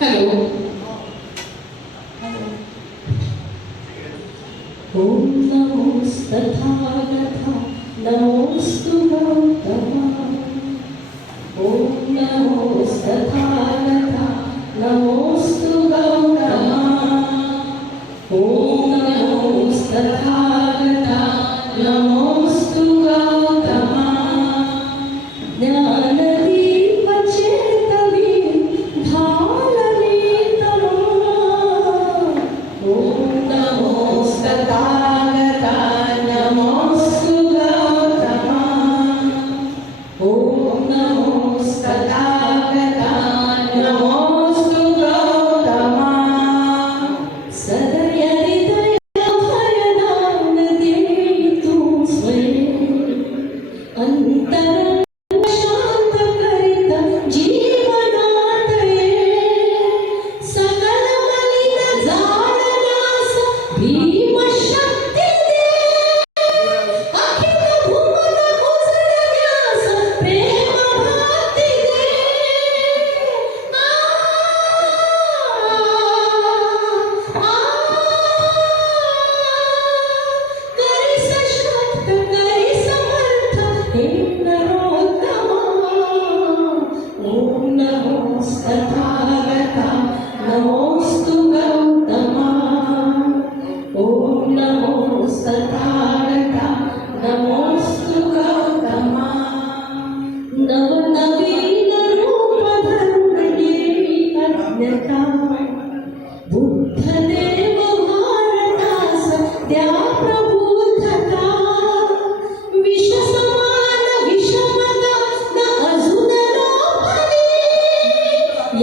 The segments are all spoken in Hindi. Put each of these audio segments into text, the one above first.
हेलो। ओम नमोस्तथागता नमोस्तु गौतमा। ओम नमोस्तथागता नमोस्तु गौतमा। ओम नमोस्तथागता नमोस्तु गौतमा। ज्ञानदीपचेतवी ढालनीतमा। ओम नमोस्तथागता नमोस्तु गौतमा। ओम नमोस्तथागता नमोस्तु गौतमा। सदयहृदयभयदान देतु स्वयं अंतरं शान्तकरित जीवनातये। सकलमलिनजालनाश भीमशक्तिदे। अखिल भुवन उजळन्यास प्रेमभक्तिदे। करी सशक्त करी समर्थ हे नरोत्तमा। ओम नमोस्तथागता नमोस्तु गौतमा। ओम नमोस्तथागता नमोस्तु गौतमा। नवनवीन रूप धरुण येई अज्ञता। बुद्धदेव भारतास द्या प्रबुद्धता। विष समान विषमता न अजून लोभली।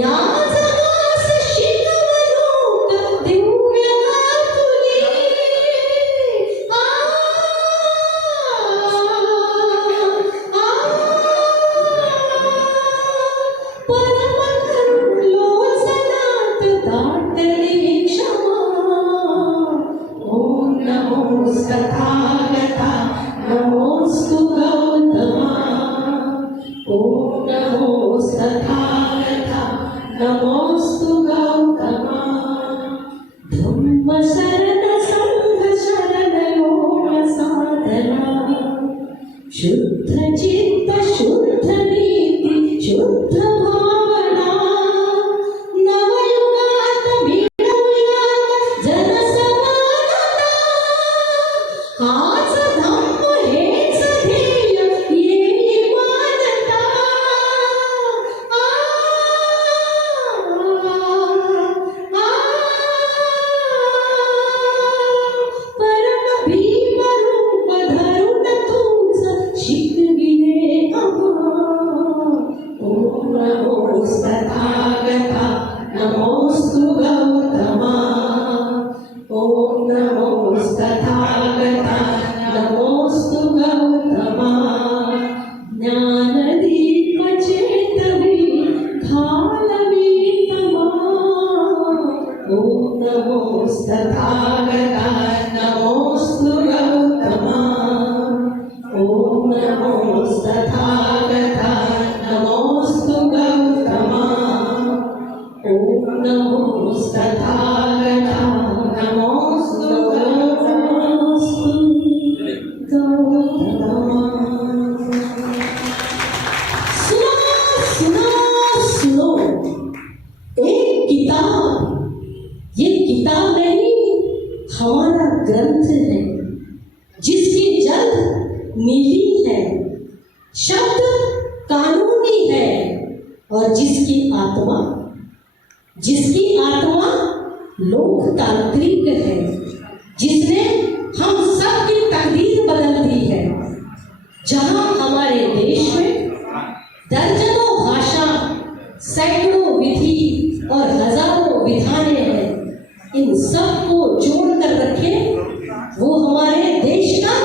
या जगास शिकवणूक दिव्य तुली। परम करुण लोचनात दाटली क्षमा। ओम नमोस्तथागता नमोस्तु गौतमा। ओम नमोस्तथागता नमोस्तु गौतमा। धम्म शरण संघ शरण योग साधना। शुद्ध चित्त शुद्ध नीति शुद्ध भावना। नवयुगात मिळवूयात जनसमानता। हाच धम्म हेच ध्येय येई मानता। परम भीम रूप धरुण तूच शिकविले आम्हा। ओम नमोस्तथागता नमोस्तु गौतमा। ओम नमोस्तथागता नमोस्तु गौतमा। ज्ञानदीपचेतवी ढालनीतमा। ओम नमोस्तथागता नमोस्तु गौतमा। ओम नमोस्तथागता नमोस्तु गौतमा। ओम नमोस्तथागता नमोस्तु गौतमा। सुनो सुनो सुनो एक किताब, ये किताब नहीं हमारा ग्रंथ है। जिसकी जल्द नीली है शब्द कानूनी है। और जिसकी आत्मा लोकतांत्रिक है। जिसने हम सब की तकदीर बदल दी है। जहां हमारे देश में दर्जनों भाषा सैकड़ों विधि और हजारों विधानें हैं। इन सब को जोड़ कर रखे वो हमारे देश का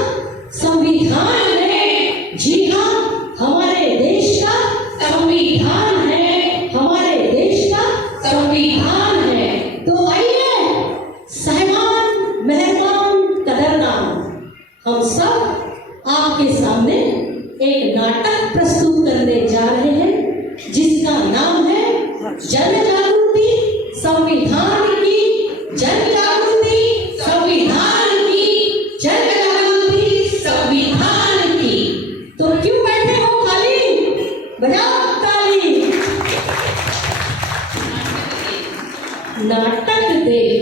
संविधान है। जी हाँ, हमारे देश का संविधान है। हमारे देश का संविधान है। तो आइए साहिबान मेहरबान कदरदान, हम सब आपके सामने एक नाटक प्रस्तुत करने जा रहे हैं जिसका नाम है जन जागृति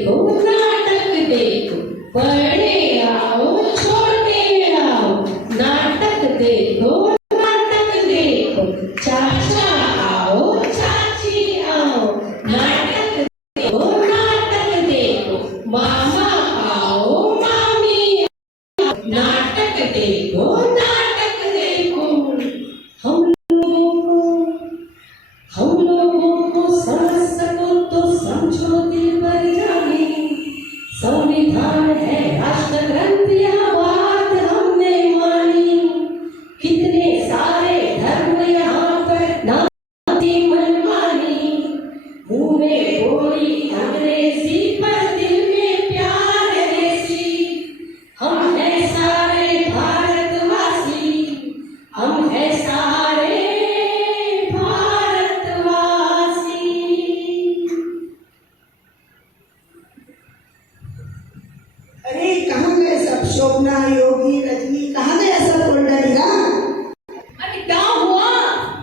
देखो नाटक देखो, बड़े आओ छोटे आओ, नाटक देखो नाटक देखो, चाचा आओ चाची आओ, नाटक देखो नाटक देखो, मामा आओ मामी आओ, नाटक देखो नाटक देखो। हम लोगों को समझ सको तो समझो दिल भर जाने, संविधान है राष्ट्र ग्रंथ यह बात हमने मानी, कितने सारे धर्म यहाँ पर नाती मनमानी, मुँह में बोली अंग्रेजी पर दिल में प्यार ऐसी, हम है सारे भारतवासी, हम है सारे अरे कहाँ गए सब? शोभना, योगी, रजनी कहाँ गए सब? गोल्डनिका अरे क्या हुआ?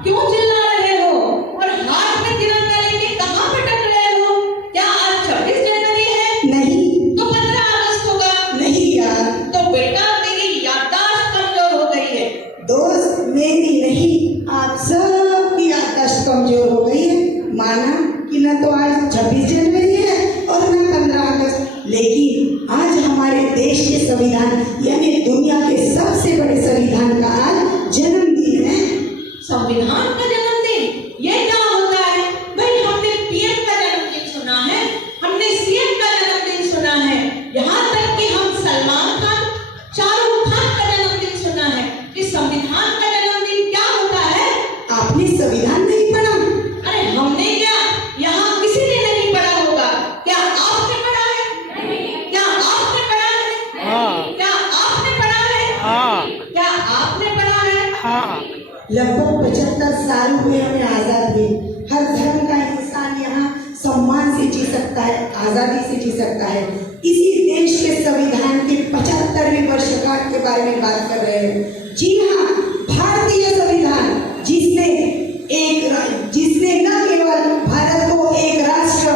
क्यों चिल्ला रहे हो? और हाथ में तिरंगा लेके कहाँ भटक रहे हो? क्या आज 26 जनवरी है? नहीं। तो 15 अगस्त होगा? नहीं यार। तो बेटा तेरी याददाश्त कमजोर हो गई है। दोस्त मेरी नहीं, आप सबकी याददाश्त कमजोर हो गई है। माना कि न तो आज 26 जनवरी है और न 15 अगस्त, लेकिन आज हमारे देश के संविधान यानी दुनिया के सबसे बड़े संविधान का आज जन्मदिन है। संविधान का जन्मदिन? ये क्या होता है भाई? हमने पीएम का जन्मदिन सुना है, हमने सीएम का जन्मदिन सुना है, यहाँ तक कि हम सलमान खान, शाहरुख खान का जन्मदिन सुना है। इस संविधान का जन्मदिन क्या होता है? आपने संविधान नहीं पढ़ा? अरे हमने क्या, यहाँ किसी ने नहीं पढ़ा होगा। क्या आपने पढ़ा है? क्या आपने पढ़ा है? क्या आपने पढ़ा है? क्या आपने पढ़ा है? लगभग 75 साल हुए हमें आजाद हुए। हर धर्म का इंसान यहाँ सम्मान से जी सकता है, आजादी से जी सकता है। इसी देश के संविधान के 75वें वर्षगांठ के बारे में बात कर रहे हैं। जी हाँ, भारतीय संविधान जिसने न केवल भारत को एक राष्ट्र,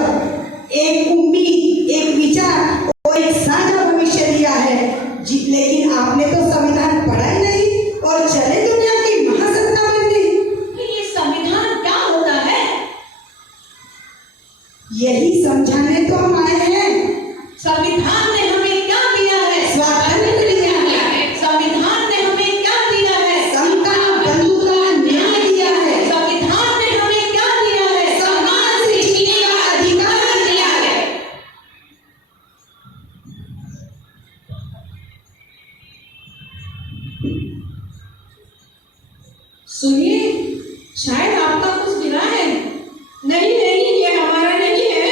एक उम्मीद, एक विचार और एक साझा भविष्य दिया है, लेकिन आपने तो संविधान पढ़ा ही नहीं और चले दुनिया की महासत्ता बनने। ये संविधान क्या होता है? यही समझाने तो हम आए हैं। संविधान ने हमें क्या दिया है? स्वातंत्र्य दिया है। संविधान ने हमें क्या दिया है? समता, बंधुता, न्याय दिया है। संविधान ने हमें क्या दिया है? सम्मान से जीने का अधिकार दिया है। सुनिए, शायद आपका कुछ गिरा है। नहीं नहीं, ये हमारा नहीं है।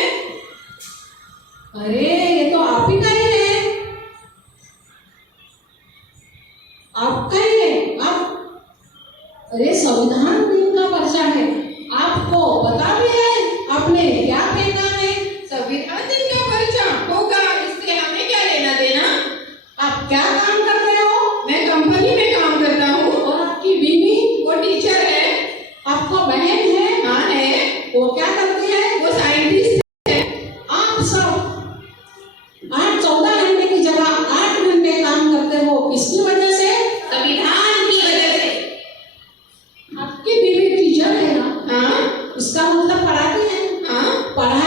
अरे ये तो आप ही का ही है, आपका ही है। आप, अरे संविधान दिन का पर्चा है, आपको पता भी है आपने क्या फेंका है? संविधान दिन का पर्चा होगा, इससे हमें क्या लेना देना? आप क्या काम करते हो? मैं कंपनी में काम करता हूँ। और आपकी बीवी? वो टीचर है। आपको बहन है? हाँ है। वो क्या करती है? वो साइंटिस्ट है। आप सब 8-14 घंटे की जगह 8 घंटे काम करते हो, किसकी वजह से? संविधान की वजह से। आपकी बीवी टीचर है ना? हाँ इसका मतलब पढ़ाती है। हाँ। पढ़ाई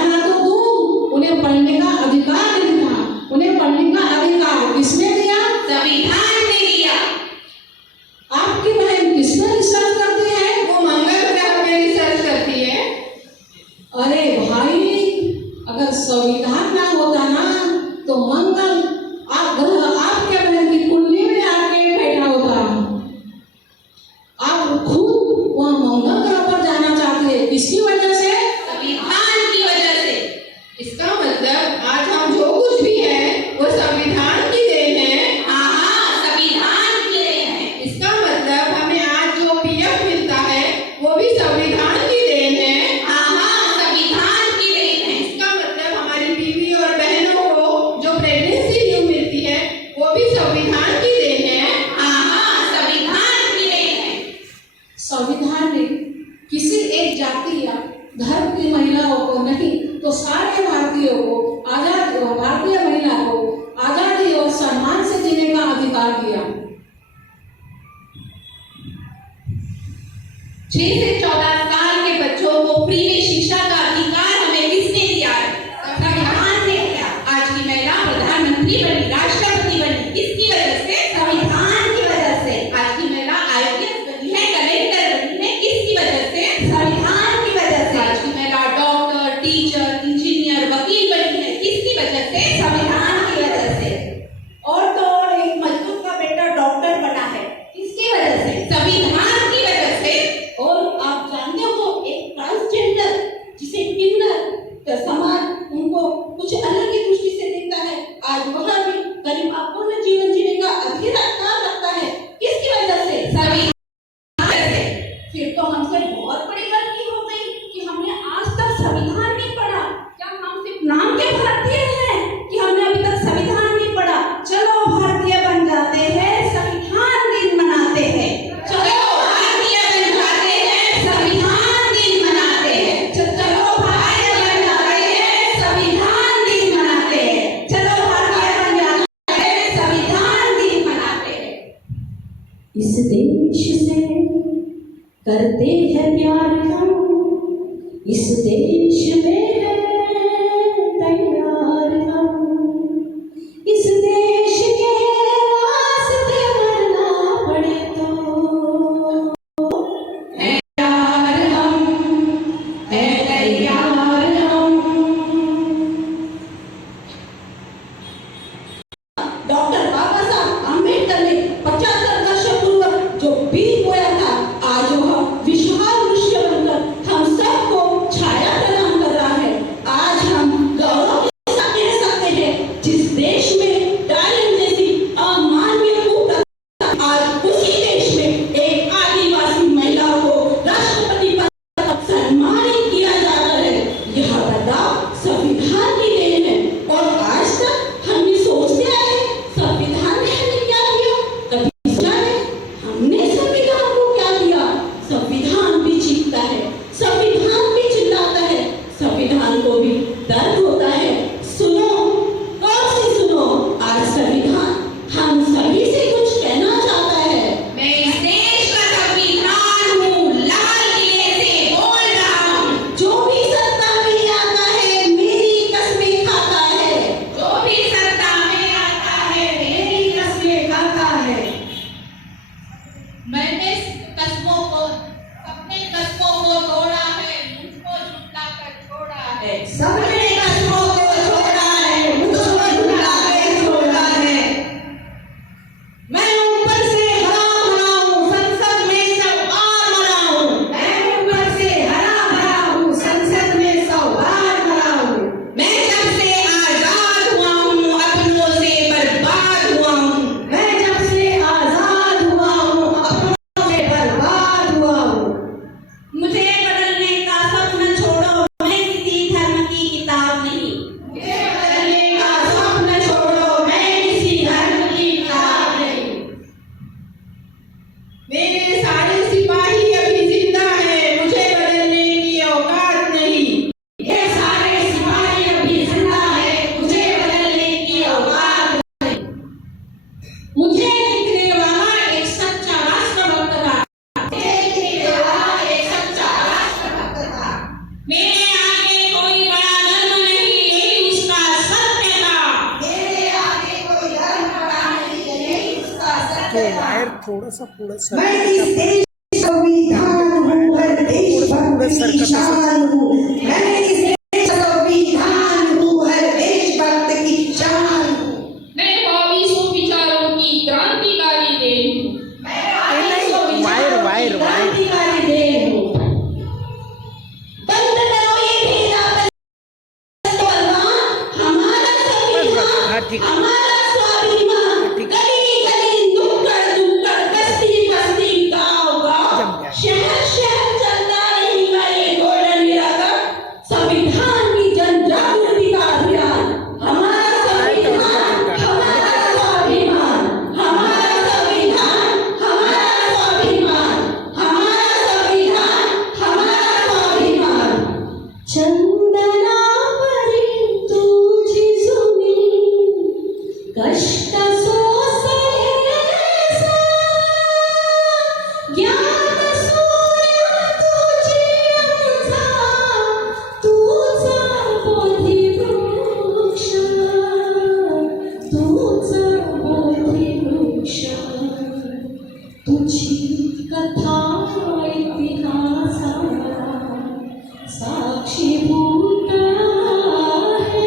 6 से 14 साल के बच्चों को फ्री में शिक्षा का अधिकार हमें किसने दिया है? संविधान ने दिया। आज की महिला प्रधानमंत्री बनी, राष्ट्रपति बनी, किसकी वजह से? संविधान की वजह से। आज की महिला IPS बनी है, कलेक्टर बनी है, किसकी वजह से? संविधान की वजह से। आज की महिला डॉक्टर, टीचर, इंजीनियर, वकील बनी है, किसकी वजह से? संविधान की वजह से। और तो और एक मजदूर का बेटा डॉक्टर बना है, किसकी वजह से? संविधान की वजह से। और आप जानते हो एक ट्रांसजेंडर जिसे किन्नर समाज उनको कुछ अलग ही दृष्टि से देखता है, आज वह भी गरिमापूर्ण जीवन जीने का अधिकार रखता है, किसकी वजह से? संविधान से। फिर तो हमसे बहुत बड़ी गलती हो गई कि हमने आज तक संविधान नहीं पढ़ा। क्या हम सिर्फ नाम के भारतीय हैं कि हमने अभी तक संविधान नहीं पढ़ा? चलो भारतीय बन जाते हैं, संविधान दिन मनाते हैं। चलो भारतीय बन जाते हैं, संविधान दिन मनाते हैं। चलो भारतीय बन जाते हैं, संविधान दिन मनाते हैं। चलो भारतीय बन जाते हैं, संविधान दिन मनाते हैं। इस देश से करते हैं प्यार हम, इस देश में है तैयार हम, इस देश के वास्ते मरना पड़े तो तैयार हम, है तैयार हम। डॉक्टर बाबा साहब आम्बेडकर ने 75 दशक पूर्व जो बीज बोया था, आज वह विशाल वृक्ष बनकर हम सबको छाया प्रदान कर रहा है। आज हम गौरव के साथ कह सकते हैं, जिस देश में डायन जैसी अमानवीय कुप्रथा, आज उसी देश में एक आदिवासी महिला को राष्ट्रपति पद पर सम्मानित किया जा रहा है। यह बदलाव संविधान की देन है। और आज तक हम ये सोचते आए संविधान ने हमें क्या दिया, कभी सोचा है हमने संविधान को क्या दिया? संविधान भी चीखता है, संविधान भी चिल्लाता है, संविधान को भी दर्द होता है। सुनो, गौर से सुनो, आज संविधान हम सभी से कुछ कहना चाहता है। मैं इस देश का संविधान हूँ, लाल किले से बोल रहा हूँ। जो भी सत्ता में आता है मेरी कसमें खाता है, जो भी सत्ता में आता है मेरी कसमें खाता है। मैंने कस्मों को, अपने कस्मों को तोड़ा है, मुझको झुठलाकर छोड़ा है। सबने कस्मों को छोड़ा है, मुझको झुठला के छोड़ा है। मैं ऊपर से हरा भरा हूँ, संसद में सब बार मरा हूँ। मैं ऊपर से हरा भरा हूँ, संसद में सब बार मरा हूँ। मैं जब से आजाद हुआ हूँ, अपनों से बर्बाद हुआ हूँ। मैं जब से आजाद हुआ हूँ, अपनों से बर्बाद हुआ हूँ। मुझे बदलने का सपना छोड़ो, मैं किसी धर्म की किताब नहीं। मुझे बदलने का स्वप्न छोड़ो, मैं किसी धर्म की किताब नहीं। मेरे सारे सिपाही अभी जिंदा हैं, मुझे बदलने की औकात नहीं। ये सारे सिपाही अभी जिंदा है, मुझे बदलने की औकात नहीं। मुझे लिखने वाला एक सच्चा राष्ट्रभक्त था। मुझे लिखने वाला एक सच्चा राष्ट्रभक्त था। मेरे आगे कोई बड़ा धर्म नहीं, यही उसका सत्य था। मेरे आगे कोई धर्म बड़ा नहीं, यही उसका सत्य था। वायर थोड़ा सा पूरा मैं इस देश का संविधान हूँ, हर देशभक्त की शान हूँ। मैं इस देश का संविधान हूँ, हर देशभक्त की शान हूँ। मैं 2200 विचारों की क्रांतिकारी देन हूँ। वायर क्रांतिकारी देन हूँ। बंद करो ये भेदाभेद, हमारा संविधान, हाँ, ठीक है। हमारा स्वाभिमान। ठीक है। गली गली, नुक्कड़ नुक्कड़, बस्ती बस्ती, गाँव गाँव, जम गया। शहर शहर चलता रहेगा ये गोल्डन इरादा। संविधान तुझी कथा इतिहासाला साक्षीभूत आहे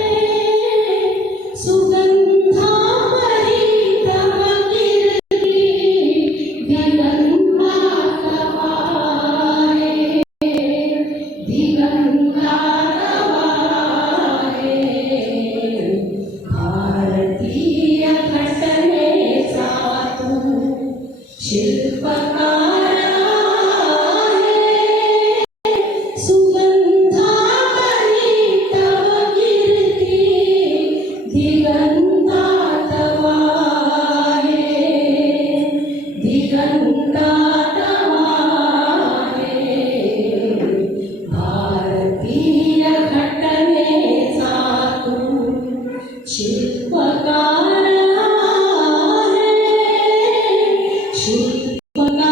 सुगंधावरी तव कीर्ती दिगंतात वाहे दिगंतात वाहे भारतीय घटनेचा तू शिल्पकार सुगंधावरी तव कीर्ती दिगंतात वाहे दिगंतात वाहे भारतीय घटनेचा तू शिल्पकार आहे शिल्पकार